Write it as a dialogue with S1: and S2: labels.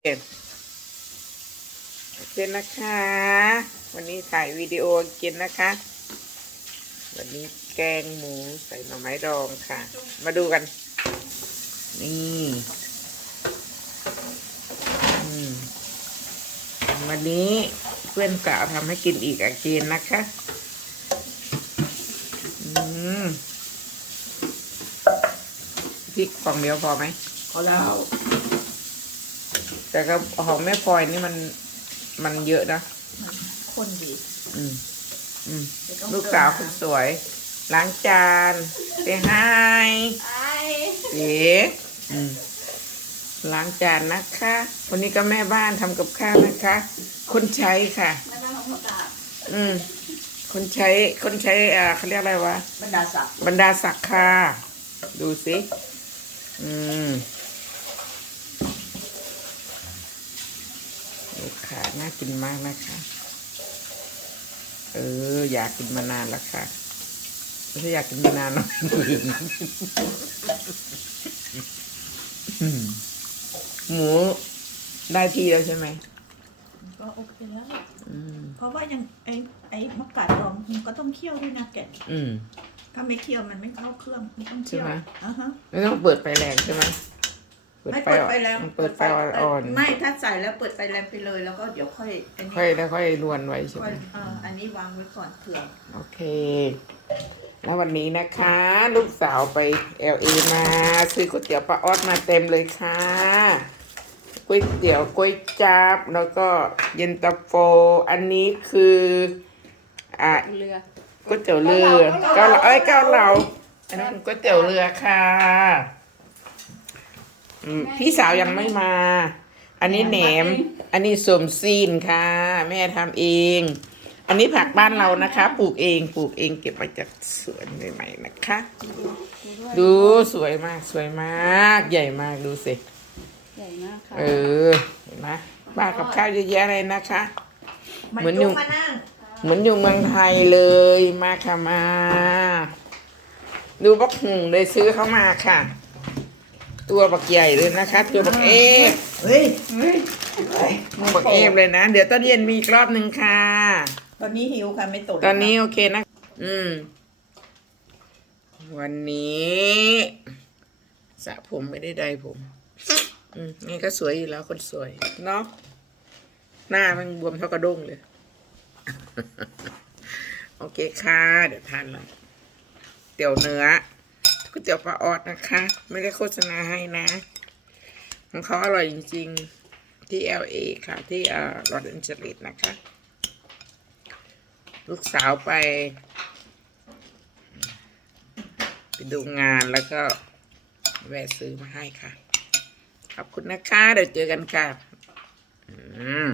S1: โอเคนะคะ วันนี้ถ่ายวิดีโอกินนะคะ วันนี้แกงหมูใส่หน่อไม้ดองค่ะ มาดูกัน นี่วันนี้เพื่อนสาวทำให้กินอีกอากินนะคะพริกฟองเดียวพอไหม
S2: พอแล้ว
S1: แต่ก็ของแม่พลอยนี่มันมันเยอะนะ
S2: คนดี
S1: อืมอืม
S2: เดี๋ยต้อง
S1: ลูกสาวคนสวย ล้างจานเซฮาย
S2: ไอ้
S1: เอ๋อืมล้างจานนะคะ วันนี้ก็แม่บ้านทำกับข้าวนะคะ คนใช้ค่ะ
S2: บรรดาของประกาศ
S1: อืมคนใช้คนใช้อ่าเขาเรียกอะไรวะ
S2: บรรดาศักดิ์
S1: บรรดาศักดิ์ค่ะ ดูสิ อืมลูก ค้าน่ากินมากนะคะ เออ อยากกินมานานแล้วค่ะไม่ใช่อยากกินมานานหรอกอืมหมูได้ที่แล้วใช่ไหม
S2: ก็โอเคแล้ว
S1: อืม
S2: เพราะว่ายังไอ้ไอ้มะกาดดองมันก็ต้องเคี่ยวด้วยนะแกะ
S1: อืม
S2: ถ้าไม่เคี่ยวมันไม่เข้าเครื่องมันต้องเคี่ยว
S1: ใช่ไหม
S2: อ่าฮะ
S1: ไม่ต้องเปิดไฟแรงใช่ไหม
S2: ไม่เปิดไปแล้ว
S1: เปิดไฟอ่อนๆ
S2: ไม่ถ้าใส่แล้วเปิดไฟแรงไปเลยแล้วก็เดี๋ยวค่อยอันนี้
S1: ค่อยแล้วค่อยรวนไว้ใช่ไห
S2: ค่
S1: ม
S2: อยเอ่ออันนี้วางไว้ก่อนเผื่อ
S1: โอเค แล้ววันนี้นะคะ ลูกสาวไปเอลเอมา ซื้อก๋วยเตี๋ยวปลาออดมาเต็มเลยค่ะก๋วยเตี๋ยวก๋วยจับแล้วก็เย็นตาโฟ อันนี้คืออะ
S2: เรือ
S1: ก๋วยเตี๋ยวเรือเก้าเหลาเอ้ยเก้าเหลาอันนั้นก๋วยเตี๋ยวเรือค่ะ อืมพี่สาวยังไม่มา อันนี้แหนม อันนี้สมซีนค่ะ แม่ทำเอง อันนี้ผักบ้านเรานะคะ ปลูกเองปลูกเองเก็บมาจากสวนใหม่ๆนะคะ ดูสวยมากสวยมาก ใหญ่มากดูสิ
S3: ใหญ่มากค่ะ
S1: เออเห็นไหมบ้านกับข้าวเยอะแยะเลยนะคะ เหมือน
S2: จุ๊
S1: อยู่
S2: บมานั่ง
S1: เหมือนอยู่เมืองไทยเลยมาค่ะมา ดูบักหุงเลยซื้อเข้ามาค่ะ ตัวบักใหญ่เลยนะคะตัวบักเอฟ
S2: เฮ้ยเฮ้ยเฮ้ย
S1: บักเอฟเลยนะ เดี๋ยวตอนเย็นมีอีกรอบหนึ่งค่ะ
S2: ตอนนี้หิวค่ะไม่ตด
S1: ตอนนี้โอเคนะ อืม วันนี้สระผมไม่ได้ใดผม อืมนี่ก็สวยอยู่แล้วคนสวย เนาะหน้ามันบวมเท่ากระด้งเลย โอเคค่ะ เดี๋ยวทานแล้วเตี๋ยวเนื้อ ก๋วยเตี๋ยวปลาออดนะคะ ไม่ได้โฆษณาให้นะ ของเขาอร่อยจริง ๆ ที่ LA ค่ะ ที่เอ่อลอสแอนเจลิสนะคะ ลูกสาวไป ไปดูงานแล้วก็แวะซื้อมาให้ค่ะ ขอบคุณนะคะ เดี๋ยวเจอกันค่ะอืม